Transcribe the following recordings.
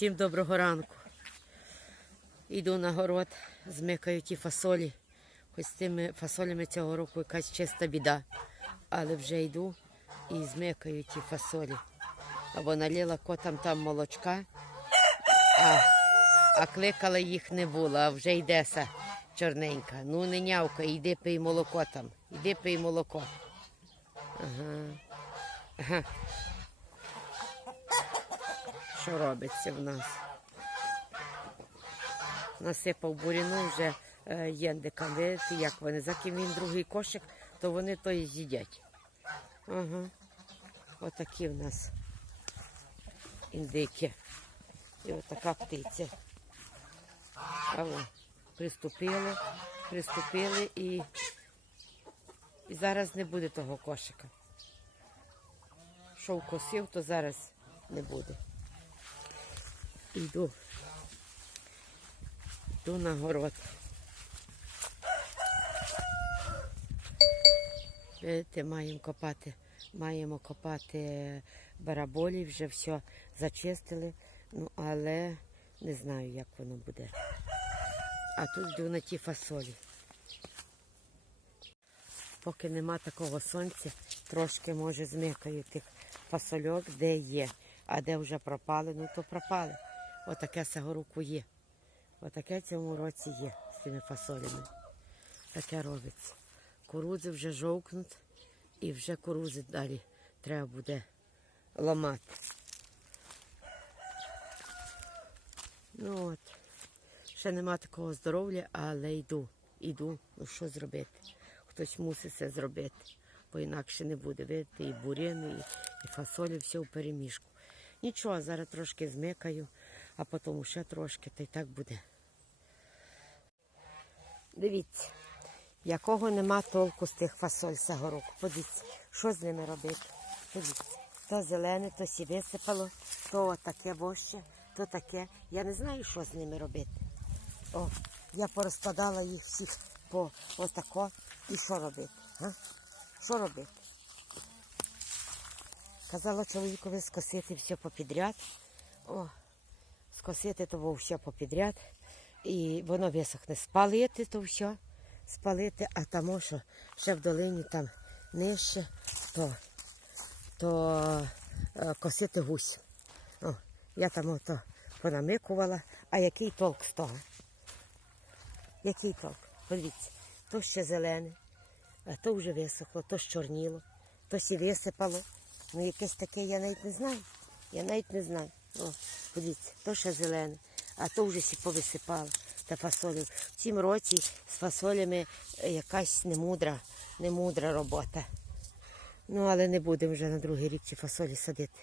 Всім доброго ранку. Йду на город, змикаю ті фасолі. Хоч з тими фасолями цього року якась чиста біда. Але вже йду і змикаю ті фасолі. Або налила котам там молочка, а, а кликала їх не було, а вже йде са чорненька. Ну не нявка, йди пий молоко там. Йди пий молоко. Ага. Ага. Що робиться в нас? Насипав буріну вже е, єндикам. Видите, як вони. За ким він другий кошик, то вони то і з'їдять. Ага. Отакі в нас індики. І отака птиця. А приступили, приступили і, і зараз не буде того кошика. Що вкосив, то зараз не буде. Йду. Йду на город. Видите, маємо копати, маємо копати бараболі, вже все зачистили, ну але не знаю, як воно буде. А тут йду на ті фасолі. Поки нема такого сонця, трошки може змикаю тих фасольок, де є. А де вже пропали, ну то пропали. Отаке цього року є. Отаке цьому році є з тими фасолями. Таке робиться. Курудзи вже жовкнуть і вже курудзи далі треба буде ламати. Ну от. Ще нема такого здоров'я, але йду. Йду. Ну що зробити? Хтось мусить це зробити, бо інакше не буде. Видите, і буряни, і, і фасолі, все в переміжку. Нічого, зараз трошки змикаю, а потім ще трошки, та й так буде. Дивіться, якого нема толку з тих фасоль цього року. Подивіться, що з ними робити. Подивіться, то зелене, то сі висипало, то таке воще, то таке. Я не знаю, що з ними робити. О, я порозкладала їх всіх по отако. І що робити? А? Що робити? Казала чоловікові скосити все попідряд. О, скосити то все попідряд. І воно висохне. Спалити то все, спалити, а тому, що ще в долині там нижче, то, то е, косити гусь. О, я там ото понамикувала. А який толк з того? Який толк? Подивіться, то ще зелене, а то вже висохло, то щорніло, то сі висипало. Ну, якесь таке я навіть не знаю. Я навіть не знаю. О, подивіться, то ще зелене, а то вже сі повисипало та фасолю. В цім році з фасолями якась немудра, немудра робота. Ну, але не будемо вже на другий рік ці фасолі садити.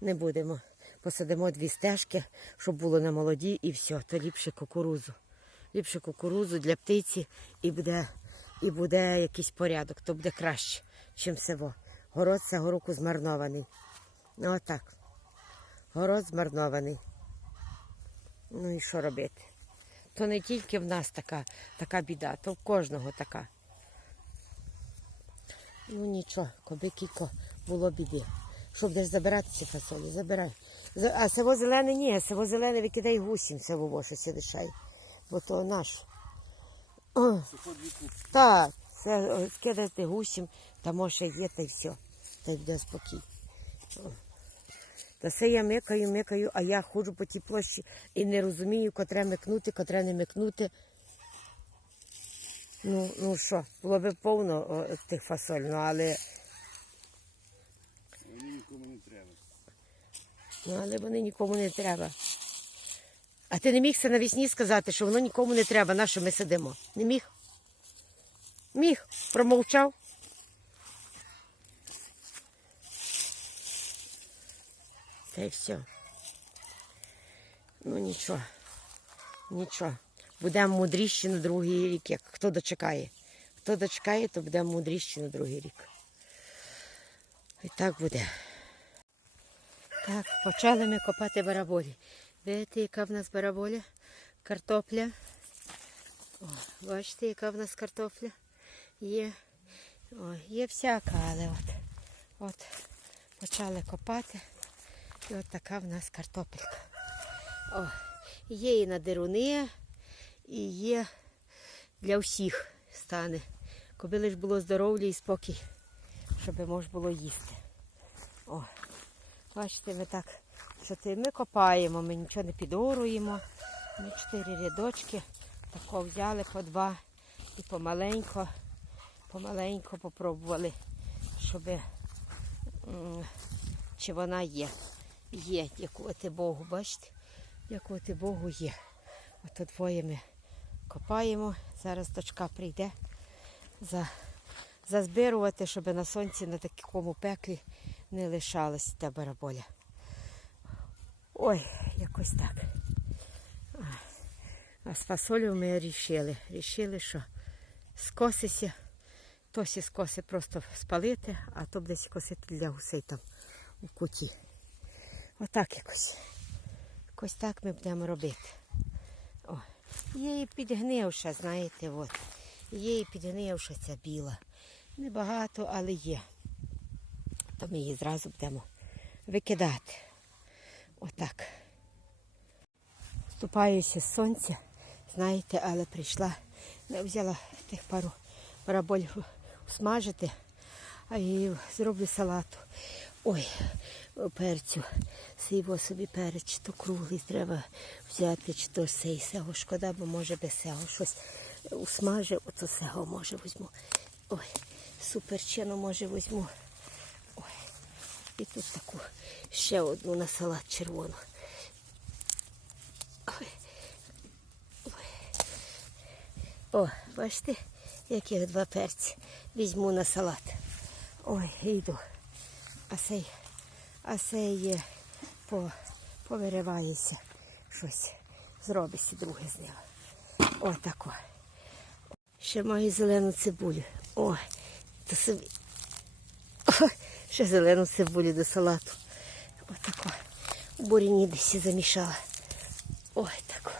Не будемо. Посадимо дві стежки, щоб було на молоді і все, то ліпше кукурузу. Ліпше кукурузу для птиці і буде, і буде якийсь порядок, то буде краще, чим всього. Город цього року змарнований. Ну отак. Город змарнований. Ну і що робити? То не тільки в нас така, така біда, то в кожного така. Ну нічого, коби кілько було біди. Що будеш забирати ці фасолі? Забирай. А село зелене ні, село зелене викидай гусім, село що сі лишай. Бо то наш. Так, це о, скидати гусім, та може є, та й все. Та й буде спокій. Та все я микаю, микаю, а я ходжу по тій площі і не розумію, котре микнути, котре не микнути. Ну, ну що, було б повно о, тих фасоль, ну але, Вони нікому не треба. ну, але вони нікому не треба. А ти не міг це навесні сказати, що воно нікому не треба, на що ми сидимо? Не міг? Міг, промовчав. Та й все. Ну нічого, нічого. Будемо мудріші на другий рік, як хто дочекає. Хто дочекає, то будемо мудріші на другий рік. І так буде. Так, почали ми копати бараболі. Видите, яка в нас бараболя? Картопля. О, бачите, яка в нас картопля є. О, є всяка, але от, от почали копати. І от така в нас картопелька. О, є і на деруни, і є для всіх стане. Коби лиш було здоров'я і спокій, щоб можна було їсти. О, бачите, ми так, що це ми копаємо, ми нічого не підоруємо. Ми чотири рядочки тако взяли по два і помаленько, помаленько попробували, щоб чи вона є. Є, дякувати Богу, бачите? Дякувати Богу є. Ото двоє ми копаємо. Зараз дочка прийде за, зазбирувати, щоб на сонці на такому пеклі не лишалась та бараболя. Ой, якось так. А, з фасолю ми вирішили. Рішили, що скосися, то сі скоси просто спалити, а то буде скосити для гусей там у куті. Отак якось. Якось так ми будемо робити. О, є і підгнивша, знаєте, от. Є і підгнивша ця біла. Небагато, але є. То ми її зразу будемо викидати. Отак. Ступаюся з сонця, знаєте, але прийшла, не взяла тих пару бараболів смажити, а і зроблю салату. Ой, перцю. Сиво собі перець, чи то круглий треба взяти, чи то сей сего. Шкода, бо може без сего щось усмажив, ото сего може візьму. Ой, суперчину може візьму. Ой, і тут таку ще одну на салат червону. Ой. Ой. О, бачите, яких два перці. Візьму на салат. Ой, йду. А цей, а цей є по, повиривається щось. Зробиться друге з нього. Отако. Ще маю зелену цибулю. Ой, то собі. О, ще зелену цибулю до салату. Отако. У буріні десь замішала. Ой, тако.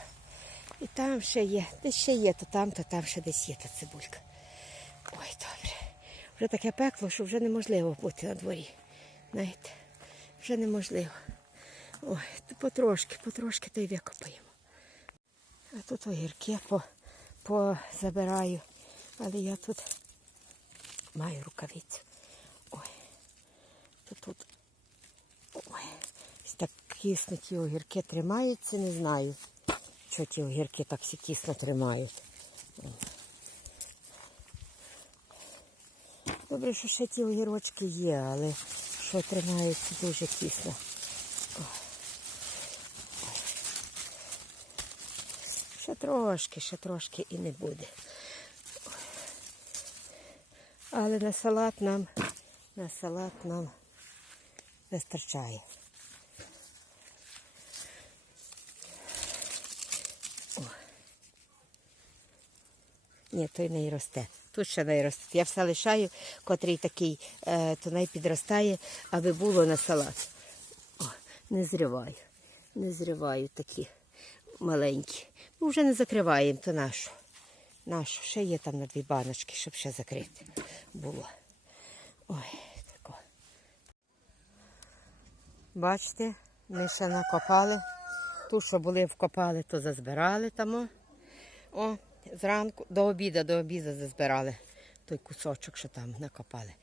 І там ще є. Десь ще є, то там, то там ще десь є та цибулька. Ой, добре. Вже таке пекло, що вже неможливо бути на дворі. Знаєте, вже неможливо. Ой, потрошки, потрошки то й викопаємо. А тут огірки по, позабираю. Але я тут маю рукавицю. Ой, то тут. Ой, так кисно ті огірки тримаються, не знаю. Що ті огірки так всі кисно тримають. Добре, що ще ті огірочки є, але що тримаються дуже тісно. Ще трошки, ще трошки і не буде. Але на салат нам, на салат нам вистачає. Ні, той не й росте. Тут ще не. Я все лишаю, котрий такий, е, то най підростає, аби було на салат. О, не зриваю. Не зриваю такі маленькі. Ми вже не закриваємо, то нашу. Нашу. Ще є там на дві баночки, щоб ще закрити було. Ой, тако. Бачите, ми ще накопали. Ту, що були вкопали, то зазбирали там. О, зранку до обіду, до обіду зазбирали той кусочок, що там накопали.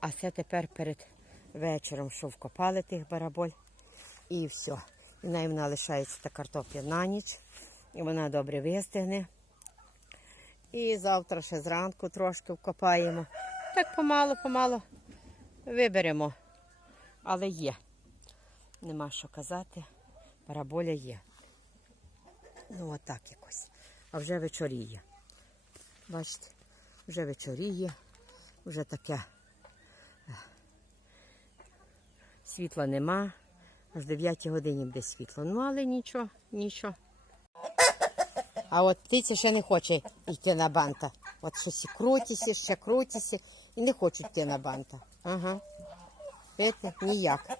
А це тепер перед вечором, що вкопали тих бараболь. І все. І вона лишається та картопля на ніч. І вона добре вистигне. І завтра ще зранку трошки вкопаємо. Так помало-помало виберемо. Але є. Нема що казати. Параболя є. Ну, отак якось. А вже вечоріє. Бачите, вже вечоріє, вже таке е, світла нема. Аж 9 годині буде світло. Ну, але нічого, нічого. А от птиця ще не хоче йти на банта. От щось і крутіся, ще крутіся і не хочуть йти на банта. Ага. Видите, ніяк.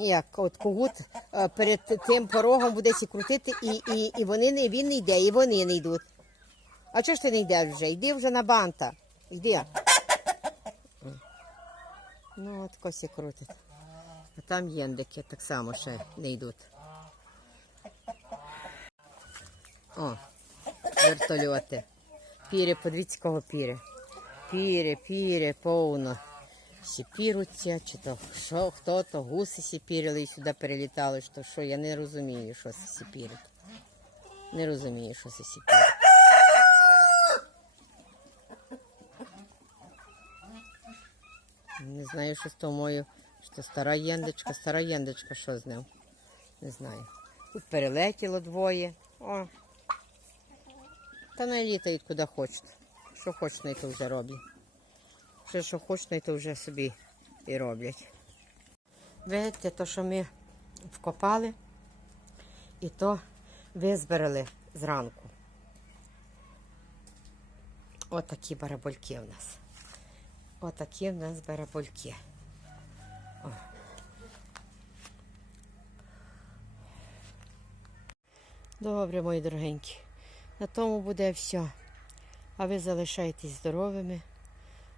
Ніяк. От когут е, перед тим порогом буде сі крутити, і, і, і вони не, він не йде, і вони не йдуть. А чого ж ти не йдеш вже? Йди вже на банта. Йди. Ну, от косі крутить. А там єндики так само ще не йдуть. О, вертольоти. Піри, подивіться, кого піри. Піри, піри, повно. Ще піруться, чи то що, хто то, гуси сіпірили і сюди перелітали, що, що я не розумію, що це сіпірить. Не розумію, що це сіпірить. Не знаю, що з томою, що стара єндочка, стара єндочка, що з ним. Не знаю. Тут перелетіло двоє. О. Та не куди хочуть. Що хочуть, то вже роблять. Вже що хочуть, то вже собі і роблять. Видите, то, що ми вкопали, і то визбирали зранку. Отакі барабольки в нас. Отакі в нас барабольки. О. Добре, мої дорогенькі. На тому буде все. А ви залишайтесь здоровими,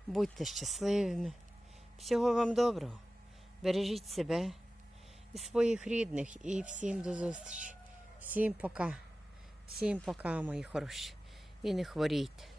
будьте щасливими. Всього вам доброго. Бережіть себе і своїх рідних. І всім до зустрічі. Всім пока. Всім пока, мої хороші. І не хворійте.